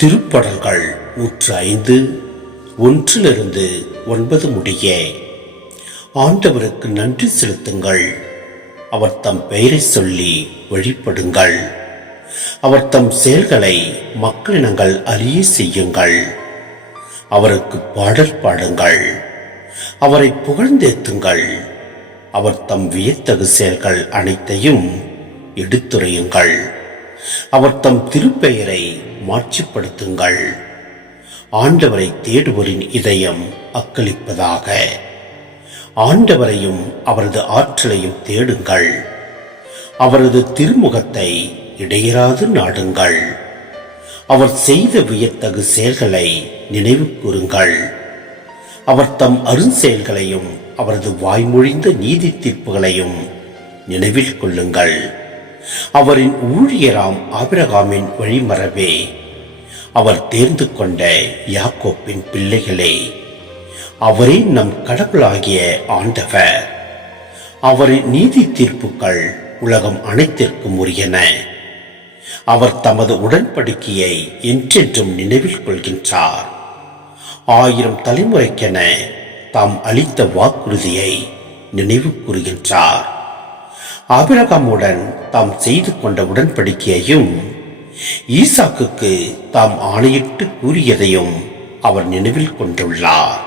திருப்படல்கள் 105 1 9 முடிய. ஆண்டவருக்கு நன்றி செலுத்துங்கள். அவர் தம் பெயரை சொல்லி வழிபடுங்கள். அவர் தம் செயல்களை மக்களினங்கள் அறிய செய்யுங்கள். அவருக்கு பாடல் பாடுங்கள். அவரை புகழ்ந்தேத்துங்கள். அவர் தம் வியத்தகு செயல்கள் அனைத்தையும் எடுத்துரையுங்கள். அவர் தம் திருப்பெயரை மாட்சிப்படுத்துங்கள். ஆண்டவரை தேடுவோரின் இதயம் அக்களிப்பதாக. ஆண்டவரையும் அவரது ஆற்றலையும் தேடுங்கள். அவரது திருமுகத்தை இடையராது நாடுங்கள். அவர் செய்த வியத்தகு செயல்களை நினைவு கூறுங்கள். அவர் தம் அருஞ்செயல்களையும் அவரது வாய்மொழிந்த நீதி தீர்ப்புகளையும் நினைவில் கொள்ளுங்கள். அவரின் ஊழியராம் ஆபிரகாமின் வழிமரபே, அவர் தேர்ந்து கொண்ட யாக்கோப்பின் பிள்ளைகளே, அவரே நம் கடவுளாகிய ஆண்டவர். அவரின் நீதி தீர்ப்புகள் உலகம் அனைத்திற்கும் உரியன. அவர் தமது உடன்படிக்கையை என்றென்றும் நினைவில் கொள்கின்றார். 1000 தலைமுறைக்கென தாம் அளித்த வாக்குறுதியை நினைவு கூறுகின்றார். ஆபிரகாமுடன் தாம் செய்து கொண்ட உடன்படிக்கையையும் ஈசாக்குக்கு தாம் ஆணையிட்டு கூறியதையும் அவர் நினைவில் கொண்டுள்ளார்.